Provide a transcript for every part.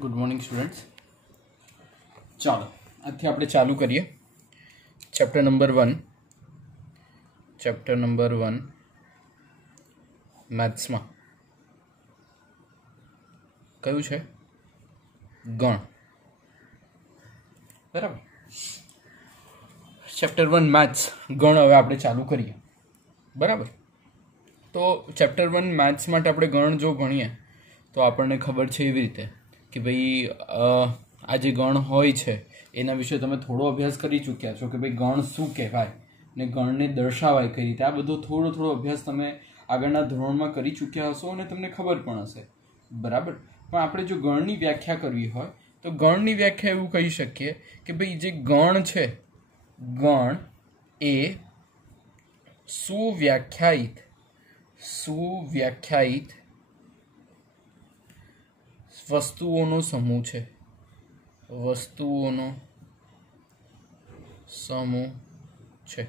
Good morning students. ચાલો આજથી આપણે ચાલુ કરીએ ચેપ્ટર નંબર 1 મેથ્સમાં કયું છે? ગણ. બરાબર. ચેપ્ટર 1 મેથ્સ ગણ હવે આપણે ચાલુ કરીએ. બરાબર. તો ચેપ્ટર 1 મેથ્સ માટે આપણે ગણ જો ભણીએ તો આપણને ખબર છે એવી રીતે કે ભાઈ આ જે ગણ હોય છે એના વિશે તમે થોડો અભ્યાસ કરી ચૂક્યા છો કે ભાઈ ગણ શું કહેવાય ને ગણને દર્શાવાય કઈ રીતે. આ બધો થોડો અભ્યાસ તમે આગળના ધોરણમાં કરી ચૂક્યા હશો અને તમને ખબર પણ હશે. બરાબર. પણ આપણે જો ગણની વ્યાખ્યા કરવી હોય તો ગણની વ્યાખ્યા એવું કહી શકીએ કે ભાઈ જે ગણ છે, ગણ એ સુવ્યાખ્યાયિત વસ્તુઓનો સમૂહ છે. વસ્તુઓનો સમૂહ છે.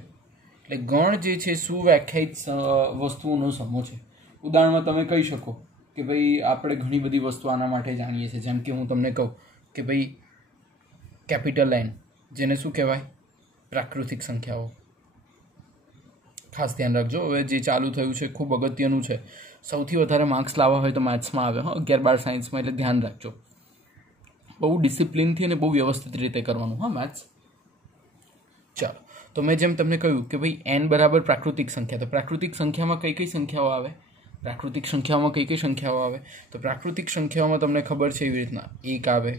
એટલે ગણ જે છે સુવ્યાખ્યાયિત વસ્તુઓનો સમૂહ છે. ઉદાહરણમાં તમે કહી શકો કે ભાઈ આપણે ઘણી બધી વસ્તુ આના માટે જાણીએ છીએ. જેમ કે હું તમને કહું કે ભાઈ કેપિટલ N જેને શું કહેવાય? પ્રાકૃતિક સંખ્યાઓ. ખાસ ધ્યાન રાખજો, હવે જે ચાલુ થયું છે ખૂબ અગત્યનું છે. સૌથી વધારે માર્ક્સ લાવવા હોય તો મેથ્સમાં આવે, 11-12 સાયન્સમાં, એટલે ધ્યાન રાખજો. બહુ ડિસિપ્લિનથી અને બહુ વ્યવસ્થિત રીતે કરવાનું. મેથ્સ. ચાલો, તો મેં જેમ તમને કહ્યું કે ભાઈ N બરાબર પ્રાકૃતિક સંખ્યા. તો પ્રાકૃતિક સંખ્યામાં કઈ કઈ સંખ્યાઓ આવે? પ્રાકૃતિક સંખ્યાઓમાં કઈ કઈ સંખ્યાઓ આવે? તો પ્રાકૃતિક સંખ્યાઓમાં તમને ખબર છે એવી રીતના 1 આવે,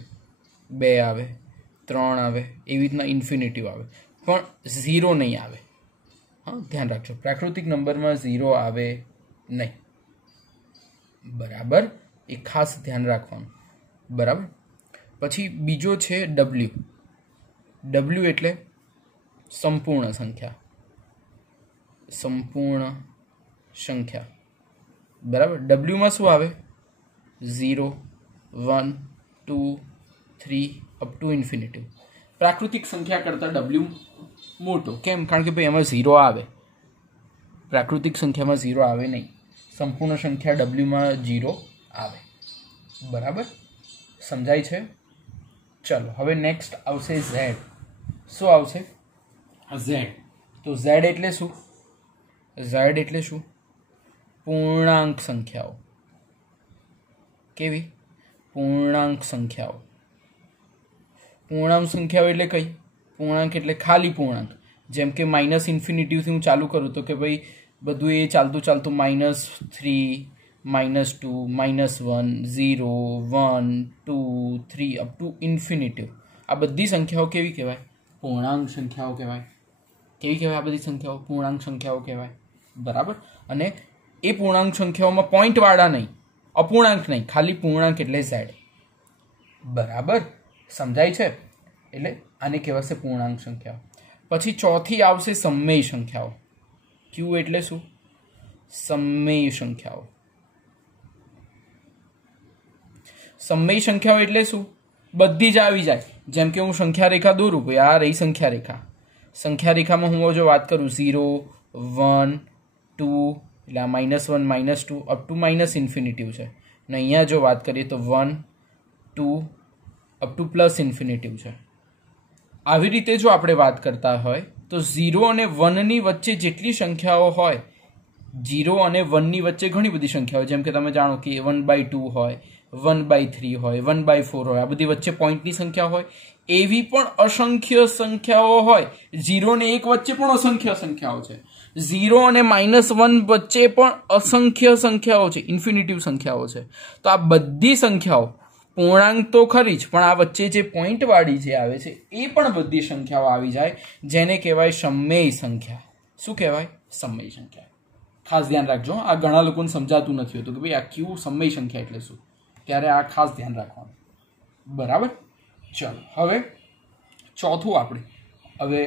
2 આવે, 3 આવે, એવી રીતના ઇન્ફિનિટિવ આવે, પણ 0 નહીં આવે. ધ્યાન રાખજો, પ્રાકૃતિક નંબરમાં 0 આવે નહીં. બરાબર, એ ખાસ ધ્યાન રાખવાનું. બરાબર. પછી બીજો છે W. W એટલે સંપૂર્ણ સંખ્યા. સંપૂર્ણ સંખ્યા. બરાબર. Wમાં શું આવે? 0, 1, 2, 3 અપ ટુ ઇન્ફિનિટિવ. પ્રાકૃતિક સંખ્યા કરતાં W મોટો. કેમ? કારણ કે ભાઈ એમાં 0 આવે. પ્રાકૃતિક સંખ્યામાં 0 આવે નહીં. સંપૂર્ણ સંખ્યા Wમાં 0 આવે. બરાબર, સમજાય છે? ચાલો, હવે નેક્સ્ટ આવશે Z. શું આવશે? Z. તો Z એટલે શું? Z એટલે શું? પૂર્ણાંક સંખ્યાઓ. કેવી? પૂર્ણાંક સંખ્યાઓ. પૂર્ણાંક સંખ્યાઓ એટલે કઈ? પૂર્ણાંક એટલે ખાલી પૂર્ણાંક. જેમ કે માઇનસ ઇન્ફિનિટીવથી હું ચાલુ કરું તો કે ભાઈ બધું એ ચાલતું -3, -2, -1, 0, 1, 2, 3 અપ ટુ ઇન્ફિનિટિવ. આ બધી સંખ્યાઓ કેવી કહેવાય? પૂર્ણાંક સંખ્યાઓ કહેવાય. કેવી કહેવાય? આ બધી સંખ્યાઓ પૂર્ણાંક સંખ્યાઓ કહેવાય. બરાબર. અને એ પૂર્ણાંક સંખ્યાઓમાં પોઈન્ટવાળા નહીં, અપૂર્ણાંક નહીં, ખાલી પૂર્ણાંક એટલે Z. બરાબર, સમજાય છે? એટલે આને કહેવાશે પૂર્ણાંક સંખ્યાઓ. પછી ચોથી આવશે સમમેય સંખ્યાઓ. Q એટલે શું? સમમેય સંખ્યાઓ. સમમેય સંખ્યાઓ એટલે શું? બધી જ આવી જાય. જેમ કે હું સંખ્યા રેખા દોરું, ભાઈ આ રહી સંખ્યા રેખા. સંખ્યા રેખામાં હું જો વાત કરું 0, 1, 2, એટલે આ -1, -2 અપ ટુ માઇનસ ઇન્ફિનિટિવ છે. અને અહીંયા જો વાત કરીએ તો 1, 2 અપ ટુ પ્લસ ઇન્ફિનિટિવ છે. આવી રીતે જો આપણે વાત કરતા હોય તો 0 અને 1ની વચ્ચે જેટલી સંખ્યાઓ હોય, 0 અને 1ની વચ્ચે ઘણી બધી સંખ્યાઓ, જેમ કે તમે જાણો કે 1/2 હોય, 1/3 હોય, 1/4 હોય, આ બધી વચ્ચે પોઈન્ટની સંખ્યા હોય. એવી પણ અસંખ્ય સંખ્યાઓ હોય. 0 અને 1 વચ્ચે પણ અસંખ્ય સંખ્યાઓ છે. 0 અને -1 વચ્ચે પણ અસંખ્ય સંખ્યાઓ છે, ઇન્ફિનિટિવ સંખ્યાઓ છે. તો આ બધી સંખ્યાઓ પૂર્ણાંક તો ખરી જ, પણ આ વચ્ચે જે પોઈન્ટ વાળી જે આવે છે એ પણ બધી સંખ્યાઓ આવી જાય, જેને કહેવાય સમમેય સંખ્યા. શું કહેવાય? સમમેય સંખ્યા. ખાસ ધ્યાન રાખજો, આ ઘણા લોકોને સમજાતું નથી હોતું કે ભાઈ આ ક્યુ સમમેય સંખ્યા એટલે શું. ત્યારે આ ખાસ ધ્યાન રાખવાનું. બરાબર. ચાલો, હવે ચોથું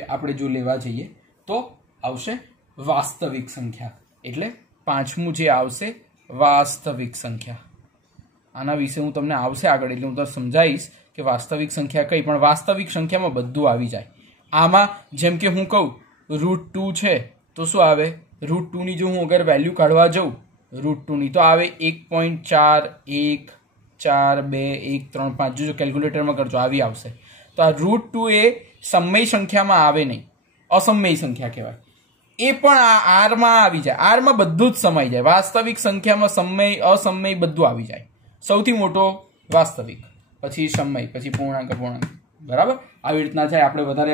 આપણે જો લેવા જઈએ તો આવશે વાસ્તવિક સંખ્યા. એટલે પાંચમું જે આવશે વાસ્તવિક સંખ્યા. આના વિશે હું તમને આવશે આગળ, એટલે હું તમને સમજાવીશ કે વાસ્તવિક સંખ્યા કઈ. પણ વાસ્તવિક સંખ્યામાં બધું આવી જાય. આમાં જેમ કે હું કહું √2 છે તો શું આવે? √2ની જો હું અગર વેલ્યુ કાઢવા જાઉં √2ની તો આવે 1.41 4 2 1 3 5 જો કેલ્ક્યુલેટરમાં કરજો આવી આવશે. તો આ √2 એ સમય સંખ્યામાં આવે નહીં, અસમય સંખ્યા કહેવાય. એ પણ આ આરમાં આવી જાય. આરમાં બધું જ સમાઈ જાય. વાસ્તવિક સંખ્યામાં સમય અસમય બધું આવી જાય. સૌથી મોટો વાસ્તવિક, પછી સમય, પછી પૂર્ણાંક અપૂર્ણાંક. બરાબર, આવી રીતના જાય.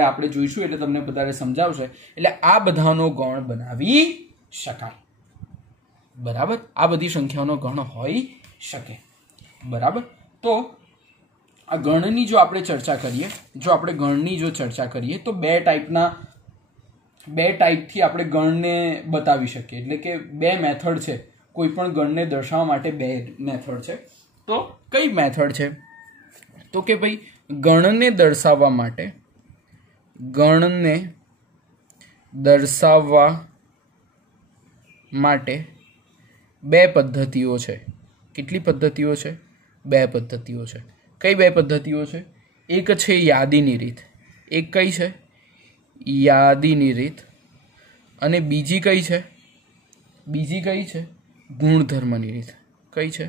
આપણે જોઈશું એટલે તમને વધારે સમજાવશે. એટલે આ બધાનો ગણ બનાવી શકાય. બરાબર, આ બધી સંખ્યાઓનો ગણ હોઈ શકે. બરાબર, તો આ ગણની જો આપણે ચર્ચા કરીએ, તો બે ટાઈપથી આપણે ગણને બતાવી શકીએ. એટલે કે બે મેથડ છે. કોઈ પણ ગણને દર્શાવવા માટે બે મેથડ છે. તો કઈ મેથડ છે? તો કે ભાઈ ગણને દર્શાવવા માટે બે પદ્ધતિઓ છે. કેટલી પદ્ધતિઓ છે? બે પદ્ધતિઓ છે. કઈ બે પદ્ધતિઓ છે? એક છે યાદીની રીત. એક કઈ છે? યાદીની રીત. અને બીજી કઈ છે? ગુણધર્મની રીત. કઈ છે?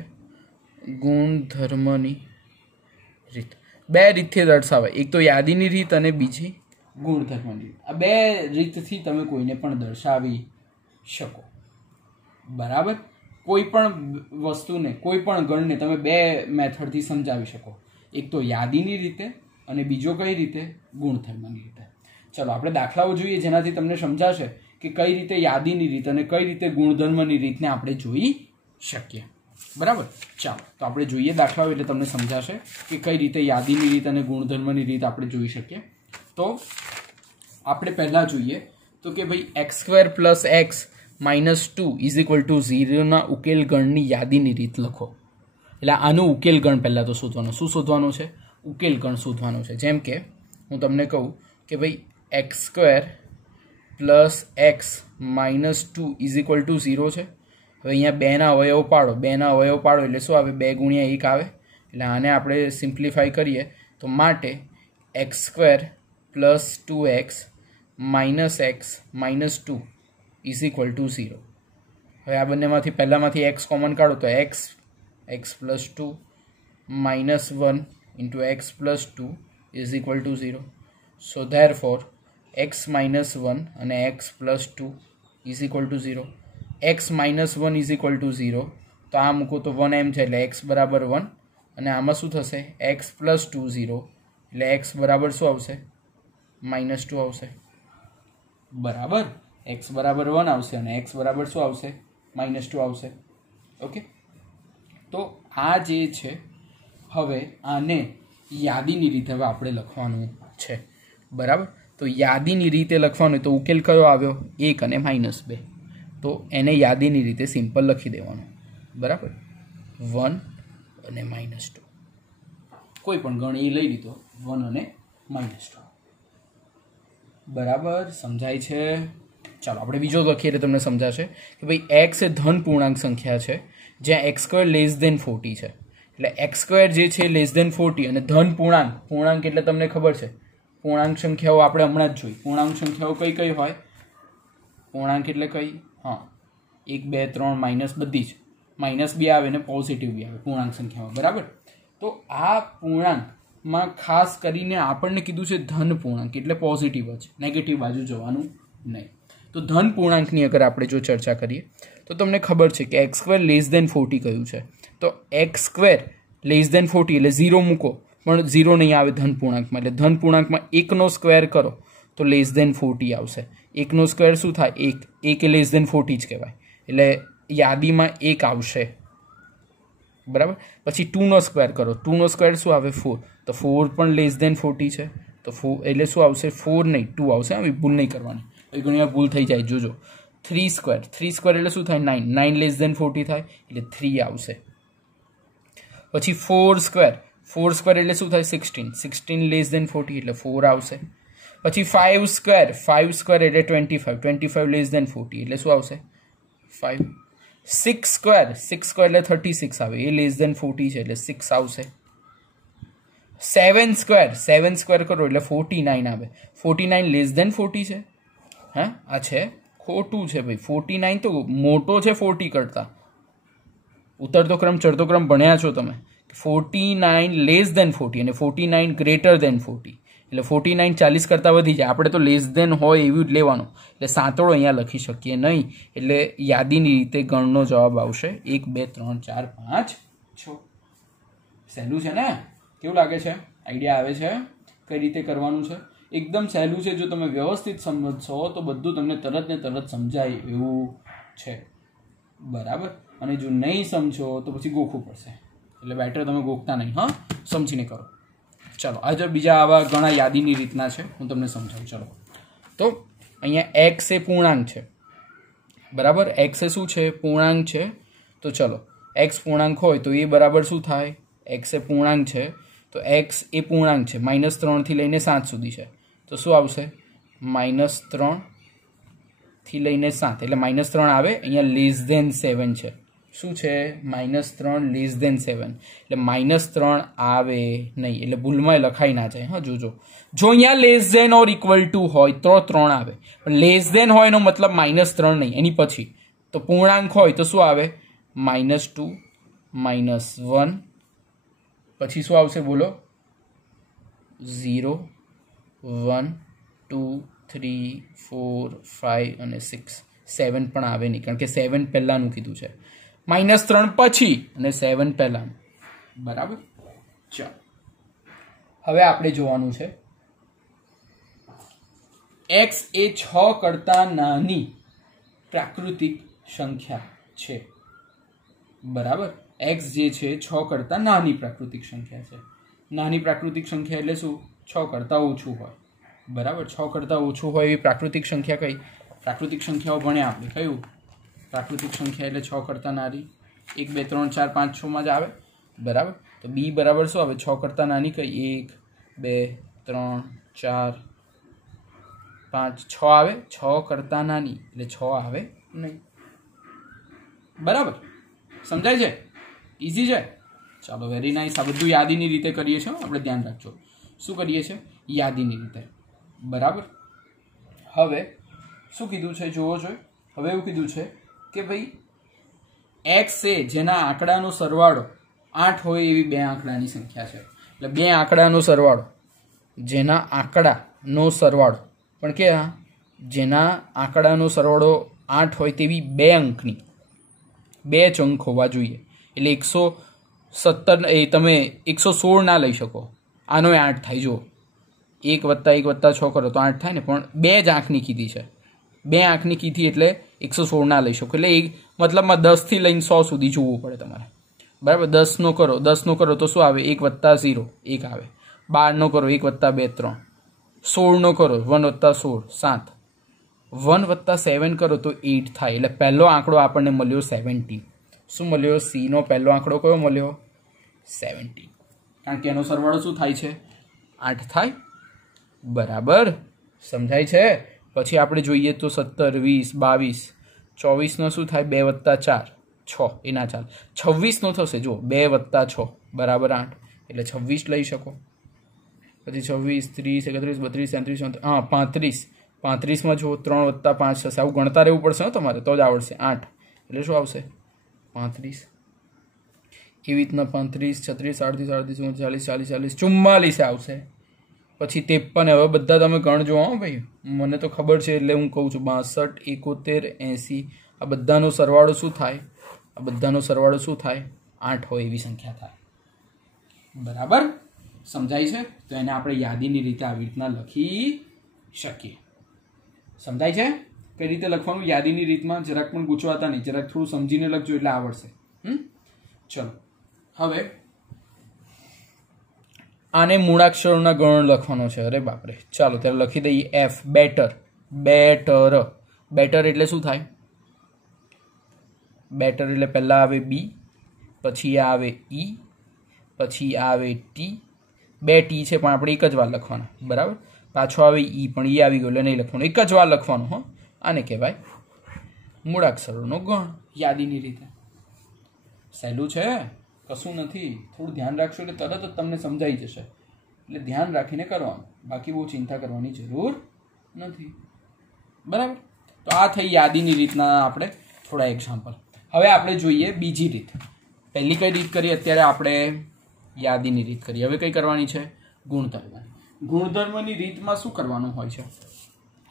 ગુણધર્મની રીત. બે રીતથી દર્શાવાય. એક તો યાદીની રીત અને બીજી ગુણધર્મની રીત. આ બે રીતથી તમે કોઈને પણ દર્શાવી શકો. બરાબર, કોઈ પણ વસ્તુને, કોઈ પણ ગણને તમે બે મેથડથી સમજાવી શકો. એક તો યાદીની રીતે અને બીજો કઈ રીતે? ગુણધર્મની રીતે. ચલો આપણે દાખલાઓ જોઈએ જેનાથી તમને સમજાશે કે કઈ રીતે યાદીની રીત અને કઈ રીતે ગુણધર્મની રીતને આપણે જોઈ શકીએ. બરાબર, ચાલો તો આપણે જોઈએ દાખલાઓ એટલે તમને સમજાશે કે કઈ રીતે યાદીની રીત અને ગુણધર્મની રીત આપણે જોઈ શકીએ. તો આપણે પહેલા જોઈએ તો કે ભાઈ x² + x - 2 = 0 ના ઉકેલ ગણની યાદીની રીત લખો. એટલે આનું ઉકેલ ગણ પહેલાં તો શોધવાનું. શું શોધવાનું છે? ઉકેલ ગણ શોધવાનું છે. જેમ કે હું તમને કહું કે ભાઈ x² + x - 2 = 0 છે. હવે અહીંયા બેના અવયવ પાડો એટલે શું આવે? 2 × 1 આવે. એટલે આને આપણે સિમ્પ્લિફાઈ કરીએ તો માટે x² + 2x - x - 2 = 0. હવે આ બંનેમાંથી પહેલામાંથી x કોમન કાઢો તો x + 2 - 1 × x + 2 = 0. So therefore x - 1 અને x + 2 = 0. x - 1 = 0 તો આ મૂકો તો 1 એમ છે એટલે x = 1 અને આમાં શું થશે? x + 2 0 એટલે x બરાબર શું આવશે? -2 આવશે. બરાબર, x બરાબર 1 આવશે અને x બરાબર શું આવશે? -2 આવશે. ઓકે, તો આ જે છે હવે આને યાદીની રીતે હવે આપણે લખવાનું છે. બરાબર, તો યાદીની રીતે લખવાનું તો ઉકેલ કયો આવ્યો? 1 અને -2. તો એને યાદીની રીતે સિમ્પલ લખી દેવાનું. બરાબર, 1 અને -2. કોઈ પણ ગણ એ લઈ લીધો 1 અને -2. બરાબર, સમજાય છે? ચાલો આપણે બીજો લખીએ એટલે તમને સમજાશે કે ભાઈ x એ ધન પૂર્ણાંક સંખ્યા છે જ્યાં x² < 40 છે. એટલે x² જે છે <40 અને ધન પૂર્ણાંક એટલે તમને ખબર છે પૂર્ણાંક સંખ્યાઓ આપણે હમણાં જ જોઈ. પૂર્ણાંક સંખ્યાઓ કઈ કઈ હોય? પૂર્ણાંક એટલે કઈ? હા, 1 2 3 માઇનસ બધી જ. માઇનસ બી આવે ને પોઝિટિવ બી આવે પૂર્ણાંક સંખ્યામાં. બરાબર, તો આ પૂર્ણાંકમાં ખાસ કરીને આપણને કીધું છે ધન પૂર્ણાંક એટલે પોઝિટિવ જ, નેગેટિવ બાજુ જવાનું નહીં. તો ધન પૂર્ણાંકની અગર આપણે જો ચર્ચા કરીએ તો તમને ખબર છે કે x² < 40 કયું છે. તો x² < 40 એટલે 0 મૂકો પણ 0 નહીં આવે ધન પૂર્ણાંકમાં. એટલે ધન પૂર્ણાંકમાં 1નો સ્ક્વેર કરો તો <40 આવશે. 1નો સ્ક્વેર શું થાય? 1. 1 એ < 40 જ કહેવાય. એટલે યાદીમાં 1 આવશે. બરાબર, પછી 2નો સ્ક્વેર કરો. 2નો સ્ક્વેર શું આવે? 4. તો 4 પણ < 40 છે. તો 4 એટલે શું આવશે? 4 નહીં 2 આવશે. આવી ભૂલ નહીં કરવાની, એ ઘણી વાર ભૂલ થઈ જાય. જોજો 3 સ્ક્વેર એટલે શું થાય? 9. 9 < 40 થાય એટલે 3 આવશે. પછી 4 સ્ક્વેર એટલે શું થાય? 16. 16 < 40 એટલે 4 આવશે. પછી 5 સ્ક્વેર એટલે 25. 25 < 40 એટલે શું આવશે? 5. 6 સ્ક્વેર એટલે 36 આવે. એ < 40 છે એટલે 6 આવશે. 7 સ્ક્વેર કરો એટલે 49 આવે. 49 < 40 છે. હા, આ છે ખોટું છે ભાઈ. 49 તો મોટો છે 40 કરતા. ઉતરતો ક્રમ ચડતો ક્રમ ભણ્યા છો તમે 49 લેસ દેન 40 અને 49 ગ્રેટર દેન 40 એટલે 49 40 કરતાં વધી જાય. આપણે તો લેસ દેન હોય એવું જ લેવાનું એટલે સાંતળો અહીંયા લખી શકીએ નહીં. એટલે યાદીની રીતે ગણનો જવાબ આવશે 1 2 3 4 5 6. સહેલું છે ને? કેવું લાગે છે? આઈડિયા આવે છે કઈ રીતે કરવાનું છે? એકદમ સહેલું છે. જો તમે વ્યવસ્થિત સમજશો તો બધું તમને તરત ને તરત સમજાય એવું છે. બરાબર. અને જો નહીં સમજો તો પછી ગોખવું પડશે. એટલે બેટર તમે ગોખતા નહીં, હા, સમજીને કરો. ચાલો આજે બીજા આવા ઘણા યાદીની રીતના છે, હું તમને સમજાવું. ચલો, તો અહીંયા એક્સ એ પૂર્ણાંક છે. બરાબર. એક્સ એ શું છે? પૂર્ણાંક છે. તો ચલો, એક્સ પૂર્ણાંક હોય તો એ બરાબર શું થાય? એક્સ એ પૂર્ણાંક છે તો એક્સ એ પૂર્ણાંક છે, -3 થી લઈને 7 સુધી છે. તો શું આવશે? -3 થી લઈને 7 એટલે -3 આવે. અહીંયા લેસ દેન 7 છે. શું છે? -3 લેસ દેન 7 એટલે -3 આવે નહીં. એટલે ભૂલમાં લખાઈ ના જાય. હા, જોજો. જો અહીંયા less than or equal to હોય તો 3 આવે, પણ લેસ દેન હોય એનો મતલબ -3 નહીં, એની પછી. તો પૂર્ણાંક હોય તો શું આવે? -2 -1 પછી શું આવશે બોલો? 0 1 2 3 4 5 અને 6. 7 પણ આવે નહીં, કારણ કે 7 પહેલાનું કીધું છે. -3 પછી અને 7 પહેલાનું. બરાબર. ચાલો, હવે આપણે જોવાનું છે x એ 6 કરતાં નાની પ્રાકૃતિક સંખ્યા છે. બરાબર. x જે છે 6 કરતાં નાની પ્રાકૃતિક સંખ્યા છે. નાની પ્રાકૃતિક સંખ્યા એટલે શું? 6 કરતાં ઓછું હોય. બરાબર. 6 કરતાં ઓછું હોય એવી પ્રાકૃતિક સંખ્યા કઈ? પ્રાકૃતિક સંખ્યાઓ ભણ્યા આપણે. કયું? પ્રાકૃતિક સંખ્યા એટલે 6 કરતાં નાની. 1 2 3 4 5 6 માં જ આવે. બરાબર. તો b બરાબર શું આવે? 6 કરતાં નાની કઈ? 1 2 3 4 5 6 આવે. 6 કરતાં નાની એટલે 6 આવે નહીં. બરાબર. સમજાય છે? ઇઝી છે. ચાલો, વેરી નાઇસ. આ બધું યાદીની રીતે કરીએ છીએ, આપણે ધ્યાન રાખજો. શું કરીએ છીએ? યાદીની રીતે. બરાબર. હવે શું કીધું છે જોવો જોઈએ. હવે એવું કીધું છે કે ભાઈ એક્સ એ જેના આંકડાનો સરવાળો 8 હોય એવી 2 આંકડાની સંખ્યા છે. એટલે 2 આંકડાનો સરવાળો, જેના આંકડાનો સરવાળો પણ કે જેના આંકડાનો સરવાળો 8 હોય તેવી 2 અંકની 2 જ અંક હોવા જોઈએ. એટલે 117 એ તમે 116 ના લઈ શકો. આનો 8 થાય. જો 1 + 1 + 6 કરો તો 8 થાય ને, પણ 2 જ આંકની કીધી છે. 2 આંકની કીધી એટલે 116 ના લઈ શકો. એટલે મતલબમાં 10 થી લઈને 100 સુધી જોવું પડે તમારે. બરાબર. 10 નો કરો તો શું આવે? 1 + 0 1 આવે. 12 નો કરો 1 + 2 3. 16 નો કરો 1 + 16 7. 1 + 7 કરો તો 8 થાય. એટલે પહેલો આંકડો આપણને મળ્યો 17. શું મળ્યો? સી નો પહેલો આંકડો કયો મળ્યો? 17. કારણ કે એનો સરવાળો શું થાય છે? 8 થાય. બરાબર. સમજાય છે? પછી આપણે જોઈએ તો 17 20 22 24 નો શું થાય? 2 + 4 6. એ ના ચાલે. 26 નો થશે. જો 2 + 6 બરાબર 8 એટલે 26 લઈ શકો. પછી 26 30 31 32 33 હા 35. 35 માં જો 3 + 5 થશે. આવું ગણતા રહેવું પડશે તમારે, તો જ આવડશે. 8 એટલે શું આવશે? 35. એવી રીતના 35 36 38 39 40 40 44 આવશે. પછી 53. હવે બધા તમે ગણ જો. હા ભાઈ, મને તો ખબર છે એટલે હું કહું છું. 62 71 80 આ બધાનો સરવાળો શું થાય? આ બધાનો સરવાળો શું થાય? 8 હોય એવી સંખ્યા થાય. બરાબર. સમજાય છે? તો એને આપણે યાદીની રીતે આવી રીતના લખી શકીએ. સમજાય છે કઈ રીતે લખવાનું યાદીની રીતમાં? જરાક પણ ગૂંચવાતા નહીં, જરાક થોડું સમજીને લખજો એટલે આવડશે. ચલો, હવે આને મૂળાક્ષરોના ગણ લખવાનો છે. અરે બાપરે. ચાલો ત્યારે લખી દઈએ. F better. બેટર એટલે શું થાય? બેટર એટલે પહેલા આવે બી, પછી આવે ઈ, પછી આવે ટી. 2 ટી છે પણ આપણે એક જ વાર લખવાના. બરાબર. પાછો આવે ઈ, પણ ઈ આવી ગયો એટલે નહીં લખવાનું, એક જ વાર લખવાનું. હા, આને કહેવાય મૂળાક્ષરોનો ગણ યાદીની રીતે. સહેલું છે, કશું નથી. થોડું ધ્યાન રાખશો એટલે તરત જ તમને સમજાઈ જશે. એટલે ધ્યાન રાખીને કરવાનું, બાકી બહુ ચિંતા કરવાની જરૂર નથી. બરાબર. તો આ થઈ યાદીની રીતના આપણે થોડા એક્ઝામ્પલ. હવે આપણે જોઈએ બીજી રીત. પહેલી કઈ રીત કરી અત્યારે આપણે? યાદીની રીત કરી. હવે કઈ કરવાની છે? ગુણધર્મની. ગુણધર્મની રીતમાં શું કરવાનું હોય છે?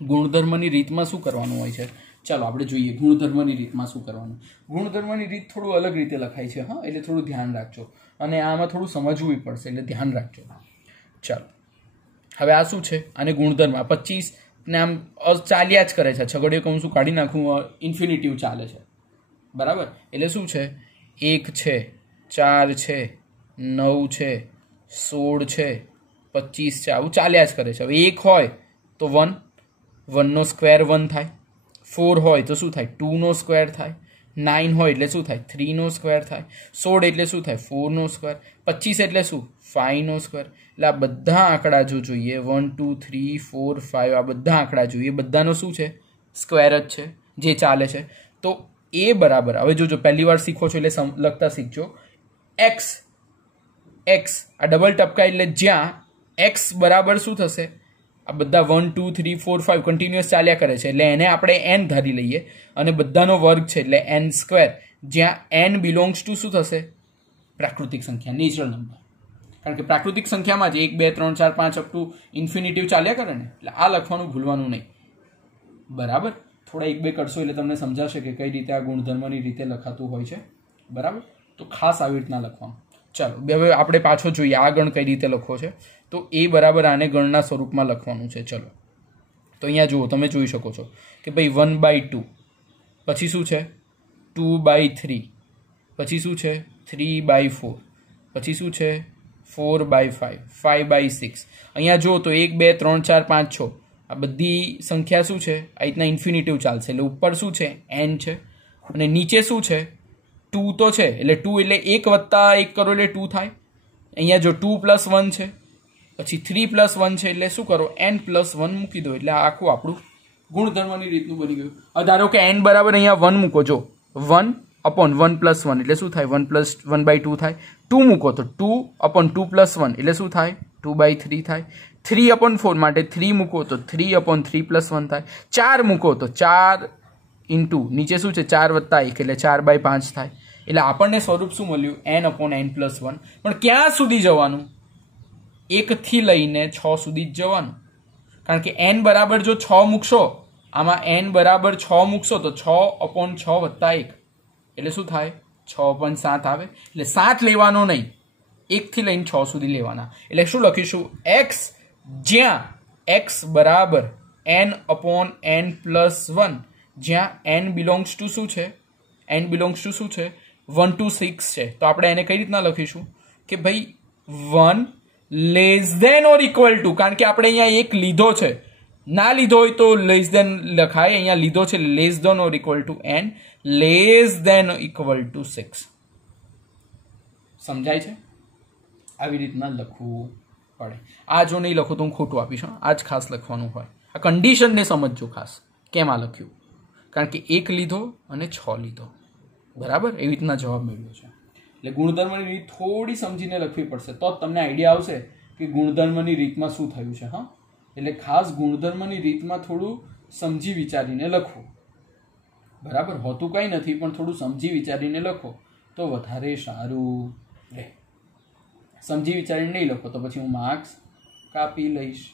ગુણધર્મની રીતમાં શું કરવાનું હોય છે? ચાલો આપણે જોઈએ ગુણધર્મની રીતમાં શું કરવાનું. ગુણધર્મની રીત થોડું અલગ રીતે લખાય છે. હા, એટલે થોડું ધ્યાન રાખજો અને આમાં થોડું સમજવું પડશે, એટલે ધ્યાન રાખજો. ચાલો હવે આ શું છે? આને ગુણધર્મ 25 ને આમ ચાલ્યા જ કરે છે. છગડીયો કૌંસું કાઢી નાખું, ઇન્ફિનિટિવ ચાલે છે. બરાબર, એટલે શું છે? 1 છે, 4 છે, 9 છે, 16 છે, 25 છે, આવું ચાલ્યા જ કરે છે. હવે 1 હોય તો 1, 1 નો સ્ક્વેર 1 થાય. 4 હોય તો શું થાય? 2 નો સ્ક્વેર થાય. 9 હોય એટલે શું થાય? 3 નો સ્ક્વેર થાય. 16 એટલે શું થાય? 4 નો સ્ક્વેર. 25 એટલે શું? 5 નો સ્ક્વેર. એટલે આ બધા આંકડા જો જોઈએ 1 2 3 4 5 આ બધા આંકડા જોઈએ, બધાનો શું છે? સ્ક્વેર જ છે, જે ચાલે છે. તો એ બરાબર, હવે જોજો પહેલી વાર શીખો છો એટલે લખતા શીખજો. એક્સ આ ડબલ ટપકા એટલે જ્યાં એક્સ બરાબર શું થશે? આ બધા 1 2 3 4 5 કન્ટિન્યુઅસ ચાલ્યા કરે છે, એટલે એને આપણે એન ધારી લઈએ અને બધાનો વર્ગ છે એટલે એન સ્ક્વેર. જ્યાં એન બિલોંગ્સ ટુ શું થશે? પ્રાકૃતિક સંખ્યા, નેચરલ નંબર. કારણ કે પ્રાકૃતિક સંખ્યામાં જ 1 2 3 4 5 અપ ટુ ઇન્ફિનિટિવ ચાલ્યા કરે ને, એટલે આ લખવાનું ભૂલવાનું નહીં. બરાબર, થોડા 1 2 કરશો એટલે તમને સમજાશે કે કઈ રીતે આ ગુણધર્મની રીતે લખાતું હોય છે. બરાબર, તો ખાસ આવી રીતના લખવાનું. ચાલો હવે આપણે પાછો જોઈએ આ ગણ કઈ રીતે લખવો છે. તો એ બરાબર આને ગણના સ્વરૂપમાં લખવાનું છે. ચલો તો અહીંયા જુઓ, તમે જોઈ શકો છો કે ભાઈ 1/2, પછી શું છે? 2/3, પછી શું છે? 3/4, પછી શું છે? 4/5, 5/6. અહીંયા જુઓ તો 1 2 3 4 5 6 આ બધી સંખ્યા શું છે? આ રીતના ઇન્ફિનિટિવ ચાલશે, એટલે ઉપર શું છે? એન છે, અને નીચે શું છે? 2 તો છે, એટલે 2 એટલે 1 વત્તા 1 કરો એટલે 2 થાય. અહીંયા જો 2 + 1 છે, પછી 3 + 1 છે, એટલે શું કરો? n + 1 મૂકી દો, એટલે આખું આપણું ગુણધર્મની રીતનું બની ગયું. ધારો કે n બરાબર અહીંયા 1 મૂકો, જો 1/1 + 1 એટલે શું થાય? 1 + 1/2 થાય. 2 મૂકો તો 2/2 + 1 એટલે શું થાય? 2/3 થાય. 3/4 માટે 3 મૂકો તો 3/3 + 1 થાય. 4 મૂકો તો 4 ઇન્ટુ નીચે શું છે? 4 + 1 એટલે 4/5 થાય. એટલે આપણને સ્વરૂપ શું મળ્યું? n/n + 1. પણ ક્યાં સુધી જવાનું? 1 થી લઈને 6 સુધી જ જવાનું. કારણ કે n બરાબર જો 6 મૂકશો, આમાં n બરાબર 6 મૂકશો તો 6/6 + 1 એટલે શું થાય? 6/7 આવે. એટલે 7 લેવાનો નહીં, 1 થી લઈને 6 સુધી લેવાના. એટલે શું લખીશું? x જ્યાં x બરાબર n/n + 1, જ્યાં n બિલોંગ્સ ટુ શું છે? n બિલોંગ્સ ટુ શું છે? 1 to 6 છે. તો આપણે એને કઈ રીતના લખીશું કે ભાઈ 1 <= કારણ કે આપણે અહીંયા એક લીધો છે, ના લીધો હોય તો લેસ ધેન લખાય. અહીંયા લીધો છે <= n <= 6. સમજાય છે? આવી રીતના લખવું પડે. આ જો નહીં લખો તો હું ખોટું આપીશ. આ જ ખાસ લખવાનું હોય. આ કન્ડિશનને સમજજો ખાસ, કેમ આ લખ્યું? કારણ કે 1 લીધો અને 6 લીધો. બરાબર, એવી રીતના જવાબ મેળવ્યો છે. એટલે ગુણધર્મની રીત થોડી સમજીને લખવી પડશે, તો જ તમને આઈડિયા આવશે કે ગુણધર્મની રીતમાં શું થયું છે. હા, એટલે ખાસ ગુણધર્મની રીતમાં થોડું સમજી વિચારીને લખવું. બરાબર, હોતું કંઈ નથી, પણ થોડું સમજી વિચારીને લખો તો વધારે સારું રહે. સમજી વિચારીને નહીં લખો તો પછી હું માર્ક્સ કાપી લઈશ.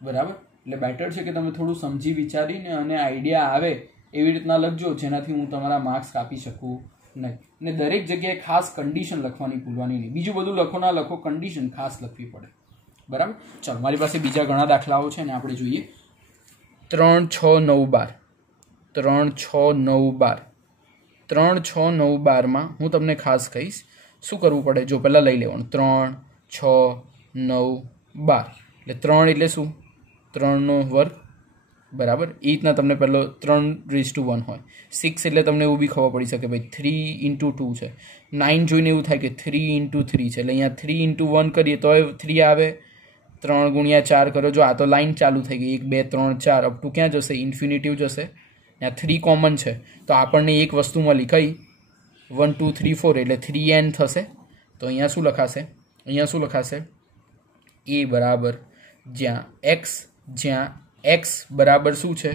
બરાબર, એટલે બેટર છે કે તમે થોડું સમજી વિચારીને અને આઈડિયા આવે એવી રીતના લખજો, જેનાથી હું તમારા માર્ક્સ કાપી શકું નહીં. ને દરેક જગ્યાએ ખાસ કન્ડિશન લખવાની ભૂલવાની નહીં. બીજું બધું લખો ના લખો, કન્ડિશન ખાસ લખવી પડે. બરાબર, ચાલો મારી પાસે બીજા ઘણા દાખલાઓ છે ને આપણે જોઈએ. 3 6 9 12, 3 6 9 12, 3 6 9 12માં હું તમને ખાસ કહીશ શું કરવું પડે. જો પહેલાં લઈ લેવાનું 3 6 9 12, એટલે 3 એટલે શું? 3નો વર્ગ. બરાબર, એ રીતના તમને પહેલો 3:1 હોય. 6 એટલે તમને એવું બી ખબર પડી શકે ભાઈ 3 × 2 છે. 9 જોઈને એવું થાય કે 3 × 3 છે, એટલે અહીંયા 3 × 1 કરીએ તો 3 આવે. 3 × 4 કરો, જો આ તો લાઈન ચાલુ થઈ ગઈ 1 2 3 4 અપ ટુ ક્યાં જશે? ઇન્ફિનિટિવ જશે. ત્યાં 3 કોમન છે તો આપણને એક વસ્તુ મળી કઈ? 1 2 3 4 એટલે 3n થશે. તો અહીંયા શું લખાશે? અહીંયા શું લખાશે? a બરાબર જ્યાં x બરાબર શું છે?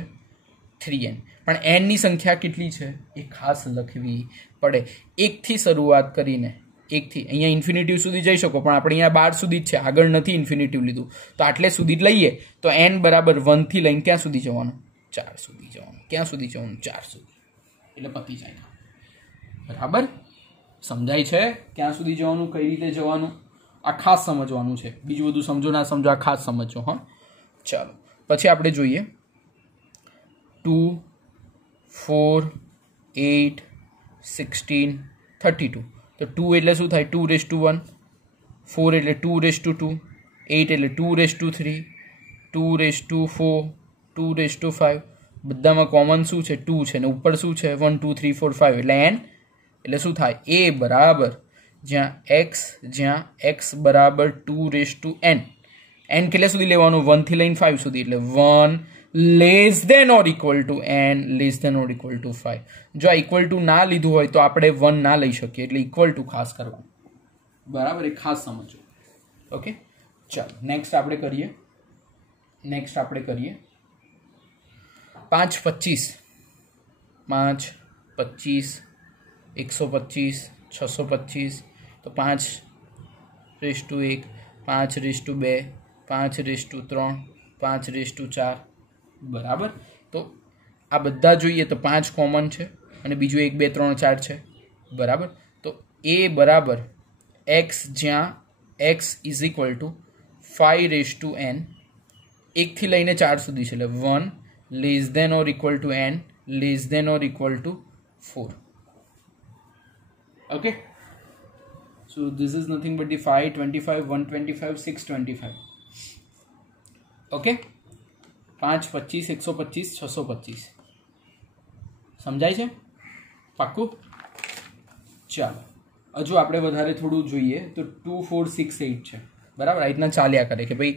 3n. પણ n ની સંખ્યા કેટલી છે એ ખાસ લખવી પડે. 1 થી શરૂઆત કરીને એકથી અહીંયા ઇન્ફિનિટિવ સુધી જઈ શકો, પણ આપણે અહીંયા 12 સુધી જ છે, આગળ નથી ઇન્ફિનિટિવ લીધું, તો આટલે સુધી જ લઈએ તો n બરાબર 1 થી લઈને ક્યાં સુધી જવાનું? 4 સુધી જવાનું. ક્યાં સુધી જવાનું? 4 સુધી. એટલે પતી જાય. બરાબર સમજાય છે ક્યાં સુધી જવાનું, કઈ રીતે જવાનું? આ ખાસ સમજવાનું છે, બીજું બધું સમજો ના સમજો, આ ખાસ સમજો. હા, ચાલો પછી આપણે જોઈએ 2 4 8 16 32. તો 2 એટલે શું થાય? 2^1, 4 એટલે 2^2, 8 એટલે 2^3, 2^4, 2^5. બધામાં કોમન શું છે? 2 છે, ને ઉપર શું છે? 1 2 3 4 5 એટલે n. એટલે શું થાય? a બરાબર જ્યાં x બરાબર 2^n. n કેટલા સુધી લેવાનું? 1 થી લઈને 5 સુધી. એટલે 1 less than or equal to n less than or equal to 5. જો આ ઇક્વલ ટુ ના લીધું હોય તો આપણે 1 ના લઈ શકીએ, એટલે ઇક્વલ ટુ ખાસ કરવાનું. બરાબર, એ ખાસ સમજો. ઓકે, ચાલો નેક્સ્ટ આપણે કરીએ 5 25 5 25 125 625. તો 5^1 5^2 5^3 5^4. બરાબર, તો આ બધા જોઈએ તો 5 કોમન છે અને બીજું 1 2 3 4 છે. બરાબર, તો a બરાબર x જ્યાં x is equal to 5^n 1 થી લઈને 4 સુધી છે, એટલે 1 less than or equal to n less than or equal to 4. Okay, so this is nothing but the 5 25 125 625. Okay, 5 25 125 625. સમજાય છે? પાક્કું? ચાલો હજુ આપણે વધારે થોડું જોઈએ તો 2 4 6 8 છે. બરાબર, આ રીતના ચાલ્યા કરે કે ભાઈ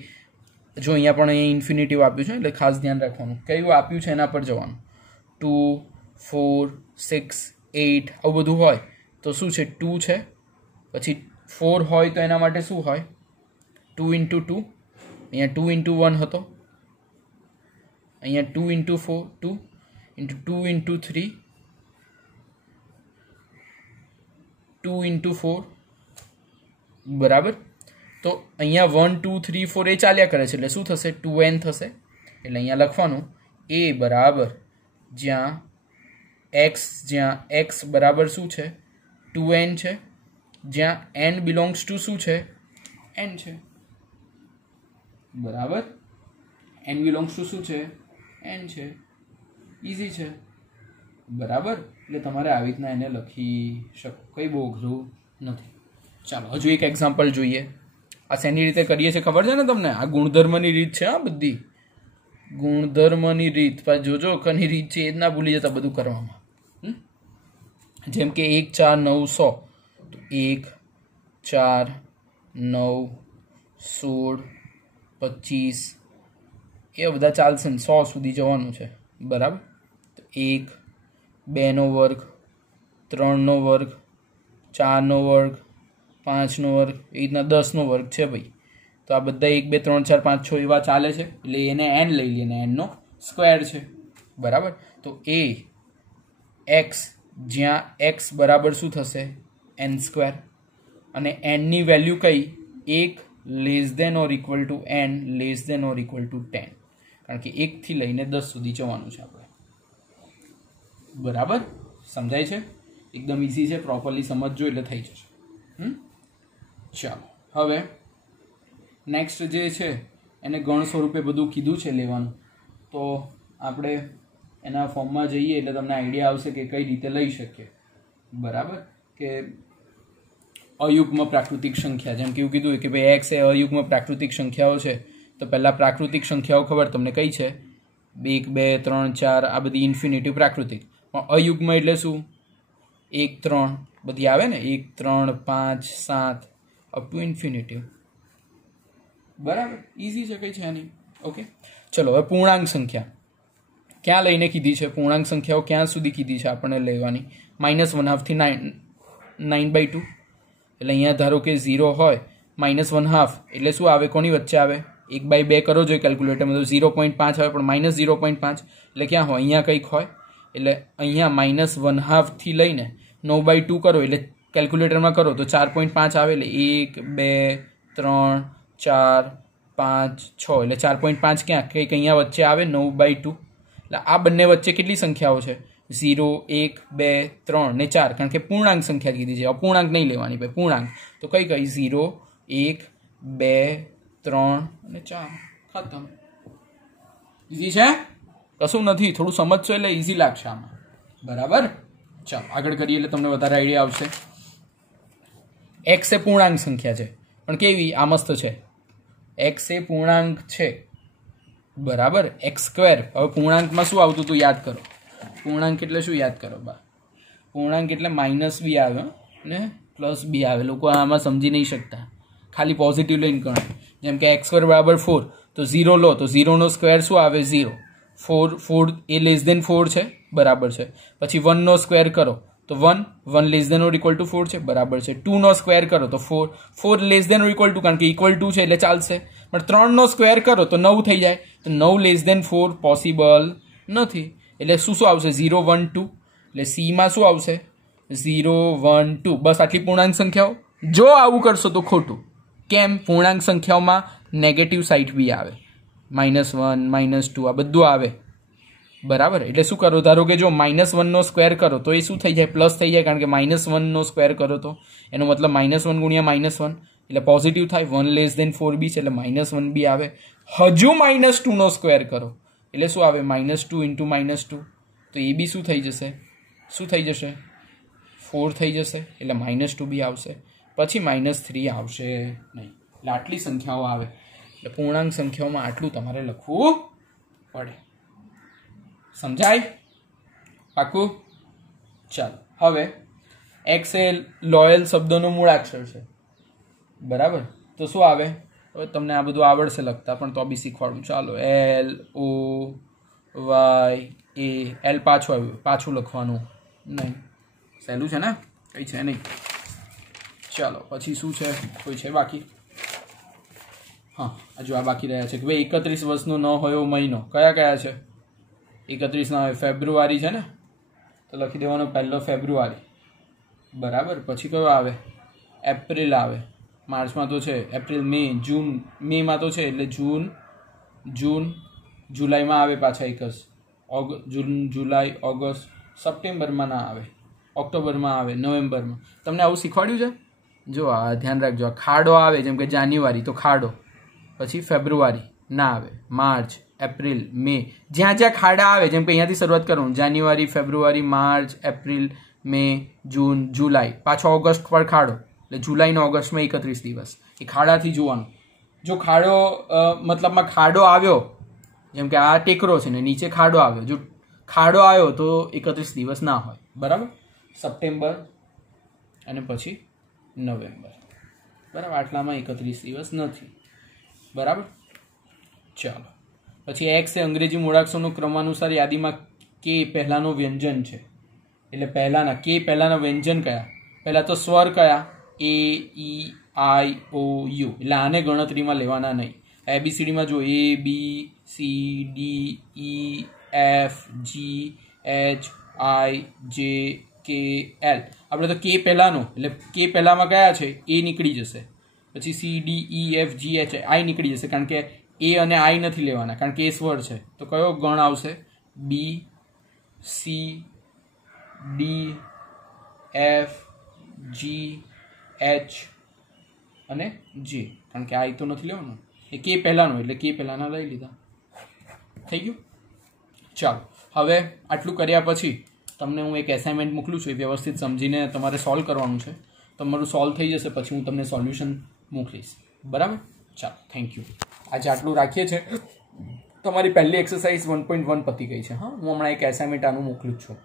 જો અહીંયા પણ અહીંયા ઇન્ફિનિટિવ આપ્યું છે, એટલે ખાસ ધ્યાન રાખવાનું કયું આપ્યું છે એના પર જવાનું. 2 4 6 8 આવું બધું હોય તો શું છે? 2 છે, પછી 4 હોય તો એના માટે શું હોય? 2 × 2. અહીંયા 2 × 1 હતો, અહીંયા 2 × 4 2 2 × 3 2 × 4. બરાબર, તો અહીંયા 1 2 3 4 એ ચાલ્યા કરે છે, એટલે શું થશે? 2n થશે. એટલે અહીંયા લખવાનું a બરાબર જ્યાં x બરાબર શું છે? 2n છે, જ્યાં n બિલોંગ્સ ટુ શું છે? n છે. બરાબર, n બિલોંગ્સ ટુ શું છે? n છે. ઇઝી છે. બરાબર, એટલે તમારે આવી રીતના એને લખી શકો, કંઈ બહુ અઘરું નથી. ચાલો હજુ એક એક્ઝામ્પલ જોઈએ. આ શેની રીતે કરીએ છીએ ખબર છે ને તમને? આ ગુણધર્મની રીત છે. આ બધી ગુણધર્મની રીત, પણ જોજો કની રીત છે એ જ ના ભૂલી જતા બધું કરવામાં. જેમ કે 1 4 9 100, તો 1 4 9 16 25 એ બધા ચાલશે ને 100 સુધી જવાનું છે. બરાબર, તો 1 2 નો વર્ગ 3 નો વર્ગ 4 નો વર્ગ 5 નો વર્ગ એ રીતના 10 નો વર્ગ છે ભાઈ. તો આ બધા 1 2 3 4 5 6 એવા ચાલે છે, એટલે એને n લઈ લઈએ અને n નો સ્ક્વેર છે. બરાબર, તો a x જ્યાં x બરાબર શું થશે? n². અને n ની વેલ્યુ કઈ? 1 less than or equal to n less than or equal to 10, કારણ કે 1 થી લઈને 10 સુધી જવાનું છે આપણે. બરાબર, સમજાય છે? એકદમ ઇઝી છે, પ્રોપરલી સમજજો એટલે થઈ જશે. ચાલો હવે નેક્સ્ટ જે છે એને ગણ સ્વરૂપે બધું કીધું છે લેવાનું, તો આપણે એના ફોર્મમાં જઈએ એટલે તમને આઈડિયા આવશે કે કઈ રીતે લઈ શકીએ. બરાબર, કે અયુગ્મ પ્રાકૃતિક સંખ્યા, જેમ કે એવું કીધું કે ભાઈ x એ અયુગ્મ પ્રાકૃતિક સંખ્યાઓ છે, તો પહેલાં પ્રાકૃતિક સંખ્યાઓ ખબર તમને કઈ છે? 1 2 3 4 આ બધી ઇન્ફિનિટિવ પ્રાકૃતિક. પણ અયુગ્મ એટલે શું? 1 3 બધી આવે ને, 1 3 5 7 અપ ટુ ઇન્ફિનિટિવ. બરાબર, ઇઝી છે, કંઈ છે નહીં. ઓકે, ચલો હવે પૂર્ણાંક સંખ્યા ક્યાં લઈને કીધી છે? પૂર્ણાંક સંખ્યાઓ ક્યાં સુધી કીધી છે આપણને લેવાની? -1/2 થી 9/2. એટલે અહીંયા ધારો કે 0 હોય, -1/2 એટલે શું આવે? કોની વચ્ચે આવે? 1/2 કરો જો કેલ્ક્યુલેટરમાં, તો 0.5 આવે, પણ -0.5 એટલે ક્યાં હોય? અહીંયા કંઈક હોય. એટલે અહીંયા -1/2 થી લઈને 9/2 કરો એટલે કેલ્ક્યુલેટરમાં કરો તો 4.5 આવે એટલે 1 2 3 4 5 6 એટલે 4.5 ક્યાં કંઈક અહીંયા વચ્ચે આવે 9/2 એટલે આ બંને વચ્ચે કેટલી સંખ્યાઓ છે 0 1 2 3 ને 4 કારણ કે પૂર્ણાંક સંખ્યા કીધી છે અપૂર્ણાંક નહીં લેવાની ભાઈ પૂર્ણાંક તો કઈ 0 1 2 3 અને 4 ખતમ ઈઝી છે કશું નથી થોડું સમજશો એટલે ઈઝી લાગશે આમાં બરાબર ચાલો આગળ કરીએ એટલે તમને વધારે આઈડિયા આવશે x એ પૂર્ણાંક સંખ્યા છે પણ કેવી આ મસ્ત છે x એ પૂર્ણાંક છે બરાબર x². હવે પૂર્ણાંકમાં શું આવતું હતું યાદ કરો પૂર્ણાંક એટલે શું યાદ કરો બા પૂર્ણાંક એટલે માઇનસ બી આવે ને પ્લસ બી આવે લોકો આમાં સમજી નહીં શકતા ખાલી પોઝિટિવ લઈને ગણો જેમ કે x² બરાબર 4 તો 0 લો તો 0 નો સ્ક્વેર શું આવે 0 4 એ લેસ દેન 4 છે બરાબર છે પછી 1 નો સ્ક્વેર કરો તો 1 less than or equal to 4 છે બરાબર છે 2 નો સ્ક્વેર કરો તો 4 less than or equal to કારણ કે ઇક્વલ ટુ છે એટલે ચાલશે પણ 3 નો સ્ક્વેર કરો તો 9 થઈ જાય તો 9 લેસ દેન 4 પોસિબલ નથી એટલે શું આવશે 0 1 2 એટલે સી માં શું આવશે 0 1 2 બસ આટલી પૂર્ણાંક સંખ્યાઓ જો આવું કરશો તો ખોટું કેમ પૂર્ણાંક સંખ્યાઓમાં નેગેટિવ સાઇડ બી આવે -1 -2 આ બધું આવે બરાબર એટલે શું કરો ધારો કે જો -1 નો સ્ક્વેર કરો તો એ શું થઈ જાય પ્લસ થઈ જાય કારણ કે -1 નો સ્ક્વેર કરો તો એનો મતલબ -1 ગુણ્યા -1 એટલે પોઝિટિવ થાય 1 લેસ દેન 4 બી છે એટલે -1 બી આવે હજુ -2 નો સ્ક્વેર કરો એટલે શું આવે -2 ઇન્ટુ -2 તો એ બી શું થઈ જશે 4 થઈ જશે એટલે -2 બી આવશે પછી -3 આવશે નહીં એટલે આટલી સંખ્યાઓ આવે એટલે પૂર્ણાંક સંખ્યાઓમાં આટલું તમારે લખવું પડે સમજાય પાકું ચાલો હવે x એ લોયલ શબ્દનો મૂળાક્ષર છે બરાબર તો શું આવે હવે તમને આ બધું આવડશે લખતા પણ તો બી શીખવાડું ચાલો LOY L પાછું લખવાનું નહીં સહેલું છે ને કંઈ છે નહીં ચાલો પછી શું છે કોઈ છે બાકી હા હજુ આ બાકી રહ્યા છે કે ભાઈ 31 વર્ષનો ન હોય એવો મહિનો કયા છે 31 ના હોય ફેબ્રુઆરી છે ને તો લખી દેવાનો 1 ફેબ્રુઆરી બરાબર પછી કયો આવે એપ્રિલ આવે માર્ચમાં તો છે એપ્રિલ મે જૂન મેમાં તો છે એટલે જૂન જુલાઈમાં આવે પાછા 1 જૂન જુલાઈ ઓગસ્ટ સપ્ટેમ્બરમાં ના આવે ઓક્ટોબરમાં આવે નવેમ્બરમાં તમને આવું શીખવાડ્યું છે જો આ ધ્યાન રાખજો આ ખાડો આવે જેમ કે જાન્યુઆરી તો ખાડો પછી ફેબ્રુઆરી ના આવે માર્ચ એપ્રિલ મે જ્યાં ખાડા આવે જેમ કે અહીંયાથી શરૂઆત કરવાનું જાન્યુઆરી ફેબ્રુઆરી માર્ચ એપ્રિલ મે જૂન જુલાઈ પાછો ઓગસ્ટ પર ખાડો એટલે જુલાઈને ઓગસ્ટમાં 31 દિવસ એ ખાડાથી જોવાનું જો ખાડો મતલબમાં ખાડો આવ્યો જેમ કે આ ટેકરો છે ને નીચે ખાડો આવ્યો જો ખાડો આવ્યો તો 31 દિવસ ના હોય બરાબર સપ્ટેમ્બર અને પછી નવેમ્બર બરાબર આટલામાં 31 દિવસ નથી બરાબર ચાલો પછી x એ અંગ્રેજી મૂળાક્ષરનો ક્રમાનુસાર યાદીમાં કે પહેલાનો વ્યંજન છે એટલે પહેલાના કે પહેલાના વ્યંજન કયા પહેલા તો સ્વર કયા A E I O U એટલે આને ગણતરીમાં લેવાના નહીં ABCDમાં જો A B C D E F G H I J K L આપણે તો કે પહેલાનો એટલે કે પહેલામાં કયા છે A નીકળી જશે પછી C D E F G H I નીકળી જશે કારણ કે A અને I નથી લેવાના કારણ કે એ સ્વર છે તો કયો ગણ આવશે B C D F G H અને J કારણ કે I તો નથી લેવાનું એ કે પહેલાનો એટલે કે પહેલાના લઈ લીધા થઈ ગયું ચાલો હવે આટલું કર્યા પછી તમને હું એક એસાઇનમેન્ટ મોકલું છું એ વ્યવસ્થિત સમજીને તમારે સોલ્વ કરવાનું છે તમારું સોલ્વ થઈ જશે પછી હું તમને સોલ્યુશન મોકલીશ બરાબર ચાલો થેન્ક યુ આજે આટલું રાખીએ છીએ તમારી પહેલી એક્સરસાઇઝ 1.1 પતી ગઈ છે હા હું હમણાં એક એસાઇનમેન્ટ આનું મોકલું જ છું